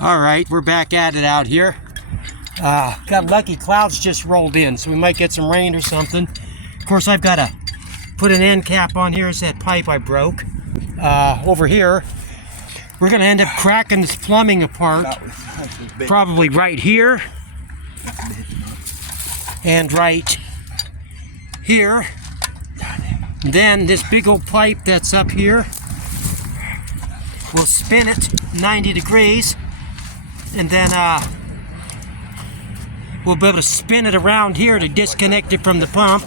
All right, we're back at it out here. Got lucky, clouds just rolled in, so we might get some rain or something. Of course, I've got to put an end cap on here. It's that pipe I broke. Over here, we're going to end up cracking this plumbing apart. Probably right here. And right here. And then this big old pipe that's up here, we'll spin it 90 degrees. And then we'll be able to spin it around here to disconnect it from the pump.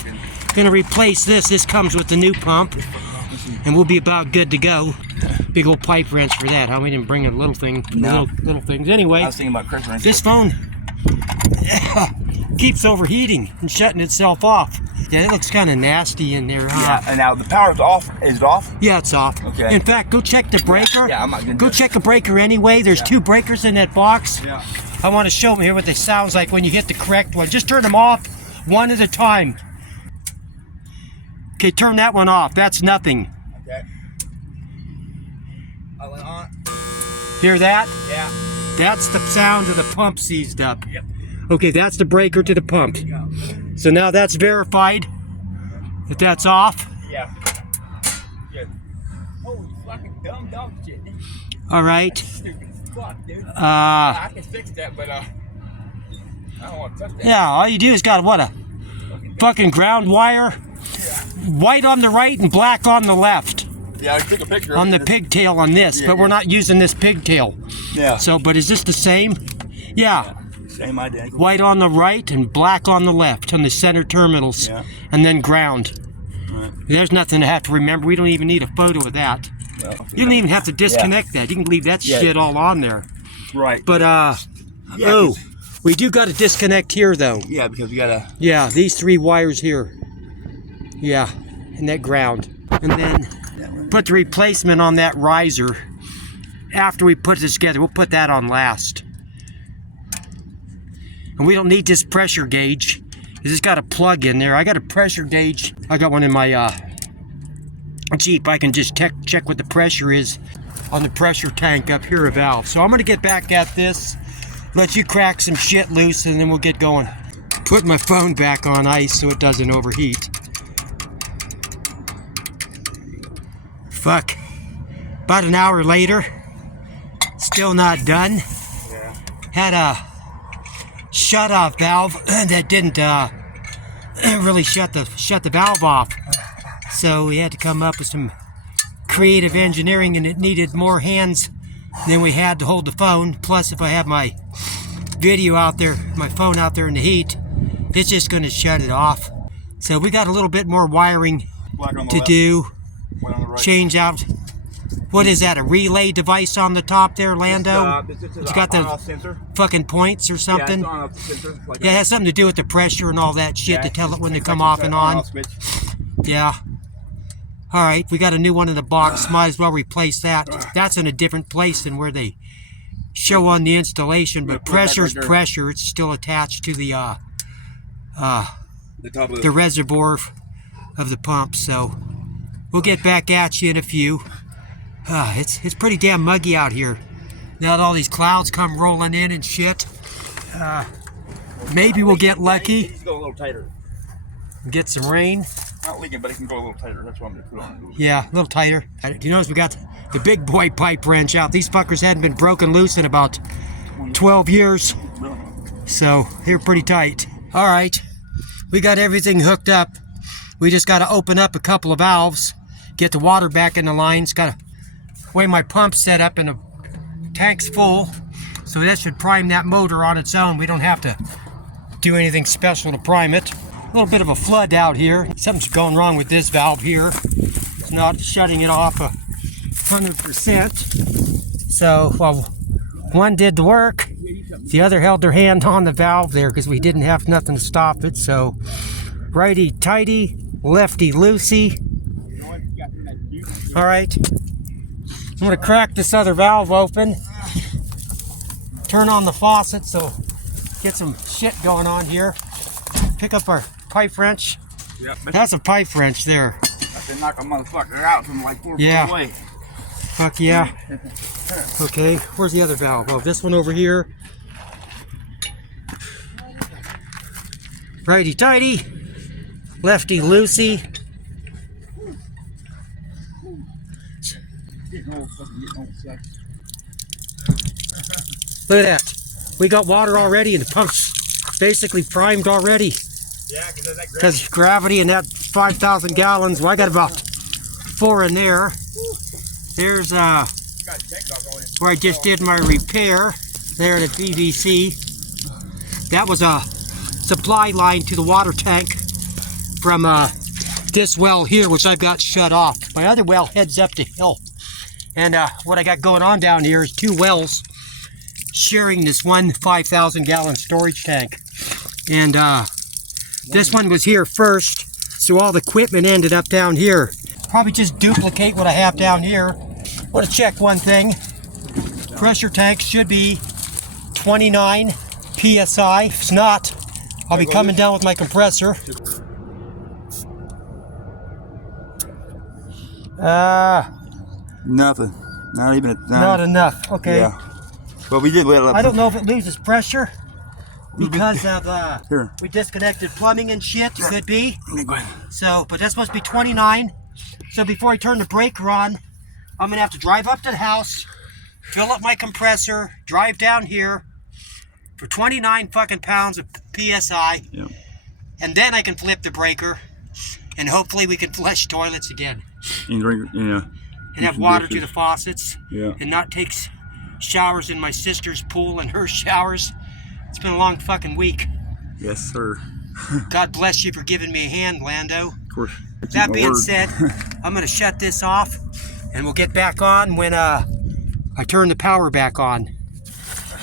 Gonna replace this. This comes with the new pump, and we'll be about good to go. Big old pipe wrench for that. Huh? We didn't bring a little thing, little things. Anyway, I was thinking about Chris wrench. This phone keeps overheating and shutting itself off. Yeah, it looks kind of nasty in there. Yeah, and now the power's off. Is it off? Yeah, it's off. Okay. In fact, go check the breaker. Yeah, I'm not gonna go check a breaker anyway. There's 2 breakers in that box. Yeah. I want to show them here what they sounds like when you hit the correct one. Just turn them off one at a time. Okay, turn that one off. That's nothing. Okay. I went on. Hear that? Yeah. That's the sound of the pump seized up. Yep. Okay, that's the breaker to the pump. So now that's verified that that's off. Yeah. Good. Holy fucking dumb shit. All right. Stupid as fuck, dude. I can fix that, but I don't want to touch that. Yeah, all you do is got what, a fucking ground wire, white on the right and black on the left. Yeah, I took a picture on the pigtail on this, but we're not using this pigtail. Yeah. So, but is this the same? Yeah. Same idea. White on the right and black on the left on the center terminals, and then ground. Right. There's nothing to have to remember. We don't even need a photo of that. No. You don't even have to disconnect that. You can leave that shit all on there. Right. But we do got to disconnect here though. Yeah, because we gotta. Yeah, these 3 wires here. Yeah, and that ground, and then put the replacement on that riser. After we put this together, we'll put that on last. And we don't need this pressure gauge. It's got a plug in there. I got a pressure gauge. I got one in my Jeep. I can just check what the pressure is on the pressure tank up here, a valve. So I'm gonna get back at this, let you crack some shit loose, and then we'll get going. Put my phone back on ice so it doesn't overheat. Fuck. About an hour later, still not done. Yeah. Had a shut-off valve that didn't really shut the valve off. So we had to come up with some creative engineering, and it needed more hands than we had to hold the phone. Plus, if I have my video out there, my phone out there in the heat, it's just going to shut it off. So we got a little bit more wiring to do. Change out, what is that, a relay device on the top there, Lando? It's got the fucking points or something? Yeah, it's sensor, it has something to do with the pressure and all that shit to tell it when to come off and on. Yeah. All right, we got a new one in the box. Might as well replace that. That's in a different place than where they show on the installation, but pressure's pressure. It's still attached to the reservoir of the pump. So we'll get back at you in a few. It's pretty damn muggy out here. Now that all these clouds come rolling in and shit. Maybe we'll get lucky. It needs to go a little tighter. Get some rain. Not leaking, but it can go a little tighter. That's what I'm going to put on. Yeah, a little tighter. Do you notice we got the big boy pipe wrench out? These fuckers hadn't been broken loose in about 12 years. So they're pretty tight. All right, we got everything hooked up. We just got to open up a couple of valves, get the water back in the lines. Got to way my pump's set up and the tank's full. So that should prime that motor on its own. We don't have to do anything special to prime it. A little bit of a flood out here. Something's going wrong with this valve here. It's not shutting it off 100%. So, well, one did the work. The other held their hand on the valve there because we didn't have nothing to stop it. So, righty tighty, lefty loosey. All right. I'm going to crack this other valve open. Turn on the faucet so get some shit going on here. Pick up our pipe wrench. Yep. That's a pipe wrench there. I can knock a motherfucker out from like 4 feet Yeah. away. Fuck yeah. Okay, where's the other valve? Oh, this one over here. Righty tighty, lefty loosey. Look at that. We got water already and the pump's basically primed already. Yeah, Because gravity and that 5,000 gallons, well, I got about 4 in there. There's where I just did my repair there at PVC. That was a supply line to the water tank from this well here, which I've got shut off. My other well heads up the hill. And what I got going on down here is 2 wells sharing this one 5,000 gallon storage tank. And this one was here first, so all the equipment ended up down here. Probably just duplicate what I have down here. Want to check one thing. Pressure tank should be 29 PSI. If it's not, I'll be coming down with my compressor. Nothing. Not even a Not enough. Okay. Yeah. But we did let up. I don't know if it loses pressure because of Here. we disconnected plumbing and shit. Could be. Okay, go ahead. So, but that's supposed to be 29. So before I turn the breaker on, I'm gonna have to drive up to the house, fill up my compressor, drive down here for 29 fucking pounds of PSI, Yeah. and then I can flip the breaker, and hopefully we can flush toilets again And drink, yeah. and have water to the faucets, Yeah. and not take showers in my sister's pool and her showers. It's been a long fucking week. Yes, sir. God bless you for giving me a hand, Lando. Of course. That being said, I'm going to shut this off and we'll get back on when I turn the power back on.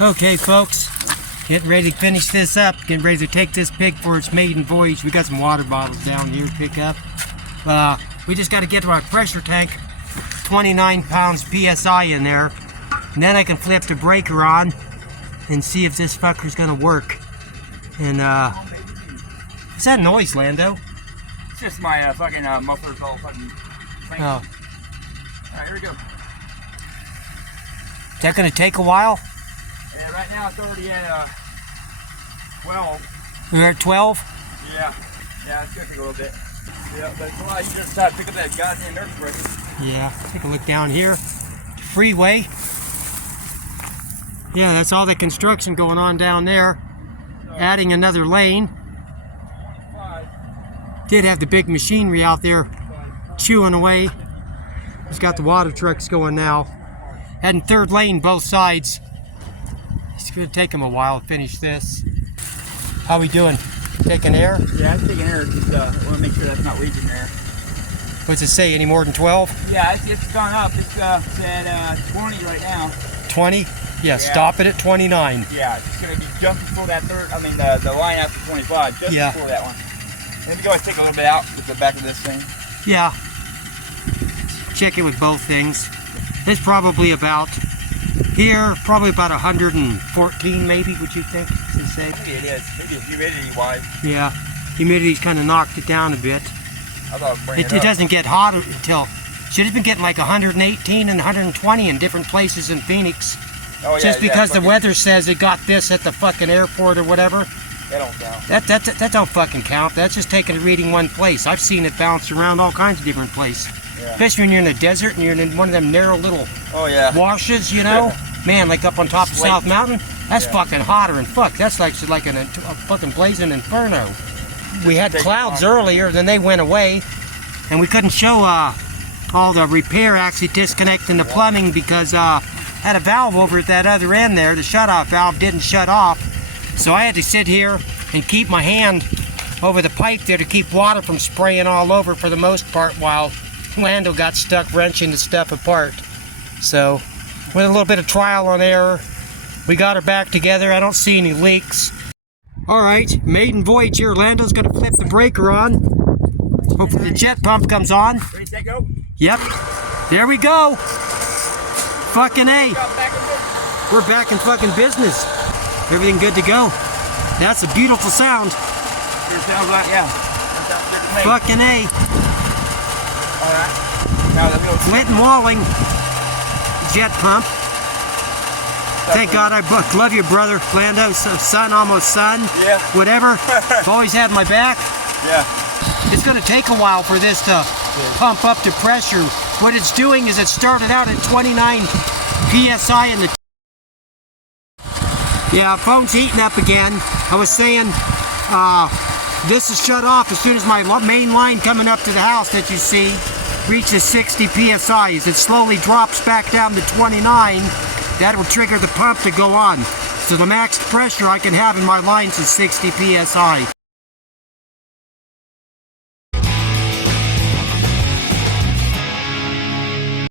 Okay, folks, getting ready to finish this up. Getting ready to take this pig for its maiden voyage. We got some water bottles down here to pick up. We just got to get to our pressure tank. 29 pounds PSI in there. And then I can flip the breaker on and see if this fucker's going to work. And, what's that noise, Lando? It's just my fucking muffler's all fucking thing. Oh. Alright, here we go. Is that going to take a while? Yeah, right now it's already at 12. We're at 12? Yeah. Yeah, it's gonna take a little bit. Yeah, but it's a lot easier to start pick up that goddamn nerve breaker. Yeah. Take a look down here. Freeway. Yeah, that's all the construction going on down there. Adding another lane. Did have the big machinery out there chewing away. It's got the water trucks going now. Heading 3rd lane both sides. It's going to take them a while to finish this. How we doing? Taking air? Yeah, I'm taking air. Just want to make sure that's not leaking there. What's it say? Any more than 12? Yeah, it's gone up. It's at 20 right now. 20? Yeah, stop it at 29. Yeah, it's going to be just before that third. I mean, the line after 25, just Yeah. before that one. Let me go and take a little bit out with the back of this thing. Yeah. Check it with both things. It's probably about here, probably about 114 maybe, would you think? It's safe. Maybe it is. Maybe humidity-wise. Yeah. Humidity's kind of knocked it down a bit. I thought I'd bring It it up. doesn't get hot until, should have been getting like 118 and 120 in different places in Phoenix. Oh, yeah, Just because the fucking- weather says it got this at the fucking airport or whatever. That don't count. That don't fucking count. That's just taking a reading one place. I've seen it bounce around all kinds of different places. Yeah. Especially when you're in the desert and you're in one of them narrow little Oh, yeah. washes, you know? Man, like up on top of Slate. South Mountain, that's Yeah. fucking hotter than fuck. That's like a fucking blazing inferno. We had Take clouds longer. earlier, then they went away, and we couldn't show all the repair actually disconnecting the plumbing because had a valve over at that other end there. The shut-off valve didn't shut off, so I had to sit here and keep my hand over the pipe there to keep water from spraying all over for the most part while Lando got stuck wrenching the stuff apart. So, with a little bit of trial and error, we got her back together. I don't see any leaks. Alright, maiden voyage here. Lando's gonna flip the breaker on. Hopefully the jet pump comes on. Ready, set, go. Yep. There we go. Fucking A. Got back in this. We're back in fucking business. Everything good to go. That's a beautiful sound. Here it sounds like, yeah. That sounds good to me. Fucking A. All right. Now let me go. Flint and Walling jet pump. Thank God I love you, brother. Lando, son, almost son. Yeah. Whatever. You've always had my back. Yeah. It's going to take a while for this to pump up to pressure. What it's doing is it started out at 29 psi in the. Yeah, phone's heating up again. I was saying this is shut off as soon as my main line coming up to the house that you see reaches 60 psi. As it slowly drops back down to 29, that will trigger the pump to go on. So the max pressure I can have in my lines is 60 psi.